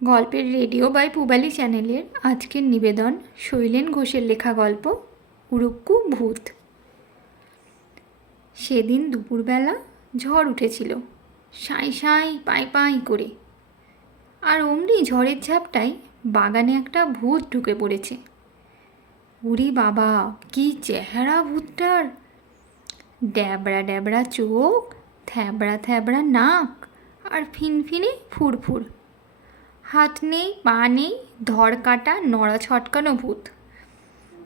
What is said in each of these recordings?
গল্পের radio by পুবালি চ্যানেলের আজকের নিবেদন শৈলেন ঘোষের লেখা গল্প উড়ুক্কু ভূত। সেদিন দুপুরবেলা ঝড় উঠেছিল, সাঁই সাঁই পাই পাই করে। আর অমনি ঝড়ের ঝাপটায় বাগানে একটা ভূত ঢুকে পড়েছে। উরি বাবা, কি চেহারা ভূতটার! ড্যাবড়া ড্যাবড়া চোখ, থ্যাবড়া থ্যাবড়া নাক, আর ফিনফিনে ফুরফুর। হাত নেই, পা নেই, ধর কাটা, নড়া ছটকানো ভূত।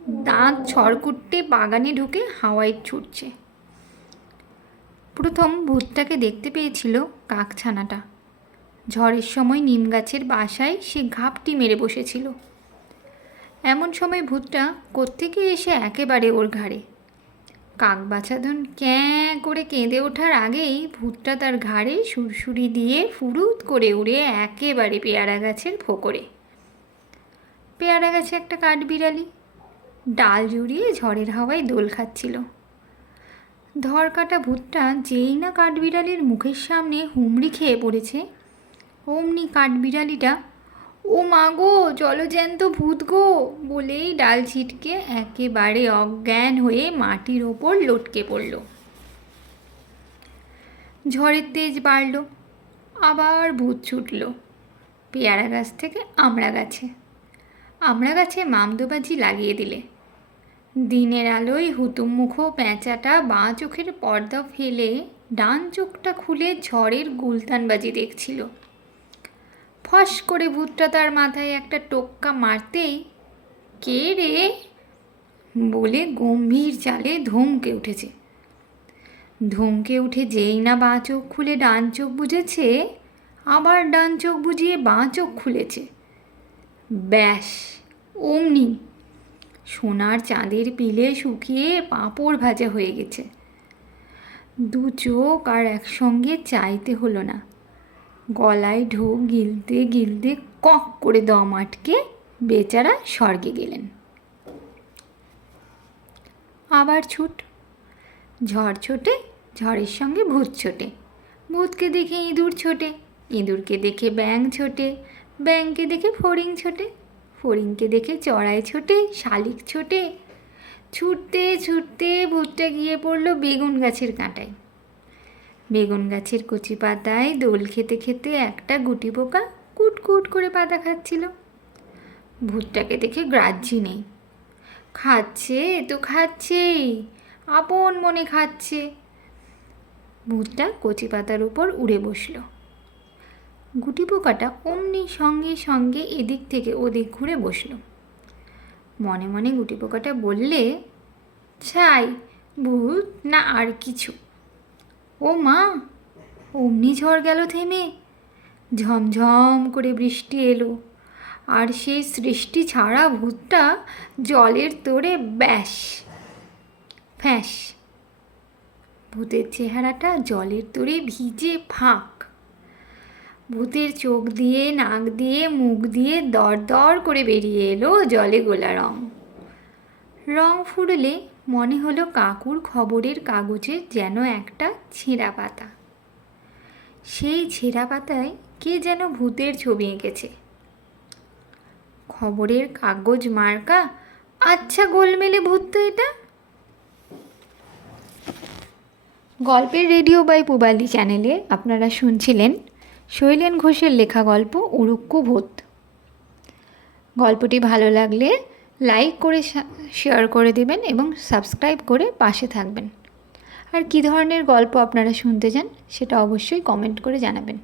দাঁত ছড়কুট্টে বাগানে ঢুকে হাওয়ায় ছুটছে। প্রথম ভূতটাকে দেখতে পেয়েছিল কাকছানাটা। ঝড়ের সময় নিম গাছের বাসায় সে ঘাপটি মেরে বসেছিল। এমন সময় ভূতটা কোত্থেকে এসে একেবারে ওর ঘাড়ে কাক বাছাধন ক্যাঁ করে কেঁদে ওঠার আগেই ভূতটা তার ঘাড়ে সুরসুরি দিয়ে ফুরুত করে উড়ে একেবারে পেয়ারা গাছের ফোকরে পেয়ারা গাছে একটা কাঠবিড়ালি। ডাল জুড়িয়ে ঝড়ের হাওয়ায় দোল খাচ্ছিল। ধর কাটা ভূতটা যেই না কাঠবিড়ালির মুখের সামনে হুমড়ি খেয়ে পড়েছে, অমনি কাঠবিড়ালিটা ও মা গো, জলজ্যান্ত ভূত গো! বলেই ডাল ছিটকে একেবারে অজ্ঞান হয়ে মাটির ওপর লটকে পড়ল। ঝড়ের তেজ বাড়ল, আবার ভূত ছুটল। পেয়ারা গাছ থেকে আমড়া গাছে। আমড়া গাছে মামদোবাজি লাগিয়ে দিলে। দিনের আলোয় হুতুমমুখো পেঁচাটা বাঁ চোখের পর্দা ফেলে ডান চোখটা খুলে ঝড়ের গুলতানবাজি দেখছিল। ফস করে ভূতটা তার মাথায় একটা টোক্কা মারতেই, কে রে? বলে গম্ভীর চালে ধমকে উঠেছে। ধমকে উঠে যেই না বাঁ চোখ খুলে ডান চোখ বুঝেছে, আবার ডান চোখ বুঝিয়ে বাঁ চোখ খুলেছে। ব্যাস, অমনি সোনার চাঁদের পিলে শুকিয়ে পাঁপড় ভাজা হয়ে গেছে। দু চোখ আর একসঙ্গে চাইতে হলো না। গলায় ঢোক গিলতে গিলতে কক করে দম আটকে বেচারা স্বর্গে গেলেন। আবার ছুট, ঝড় ছোটে, ঝড়ের সঙ্গে ভূত ছোটে। ভূতকে দেখে ইঁদুর ছোটে, ইঁদুরকে দেখে ব্যাং ছোটে ব্যাংকে দেখে ফড়িং ছোটে, ফড়িংকে দেখে চড়াই ছোটে, শালিক ছোটে। ছুটতে ছুটতে ভূতটা গিয়ে পড়ল বেগুন গাছের কাঁটায়। বেগুন গাছের কচি পাতায় দোল খেতে খেতে একটা গুটি পোকা কুট কুট করে পাতা খাচ্ছিল। ভূতটাকে দেখে গ্রাহ্যি নেই। খাচ্ছে তো খাচ্ছেই, আপন মনে খাচ্ছে। ভূতটা কচি পাতার উপর উড়ে বসল। গুটি পোকাটা অমনি সঙ্গে সঙ্গে এদিক থেকে ওদিক ঘুরে বসল। মনে মনে গুটি পোকাটা বললে, ছাই, ভূত না আর কিছু? ও মা, অমনি ঝড় গেল থেমে। ঝমঝম করে বৃষ্টি এলো। আর সেই সৃষ্টি ছাড়া ভূতটা জলের তোড়ে ব্যাস, ফ্যাঁস। ভূতের চেহারাটা জলের তোড়ে ভিজে ফাঁক। ভূতের চোখ দিয়ে, নাক দিয়ে, মুখ দিয়ে দর দর করে বেরিয়ে এলো জলে গোলা রং রং ফুরলে মনে হলো কাকুর খবরের কাগজে যেন একটা ছেঁড়া পাতা। সেই ছেঁড়া পাতায় কে যেন ভূতের ছবি এঁকেছে। খবরের কাগজ মার্কা? আচ্ছা গোলমেলে ভূত তো এটা। গল্পের রেডিও বাই পুবালি চ্যানেলে আপনারা শুনছিলেন শৈলেন ঘোষের লেখা গল্প উড়ুক্কু ভূত। গল্পটি ভালো লাগলে লাইক করে শেয়ার করে দেবেন এবং সাবস্ক্রাইব করে পাশে থাকবেন। আর কি ধরনের গল্প আপনারা শুনতে চান, সেটা অবশ্যই কমেন্ট করে জানাবেন।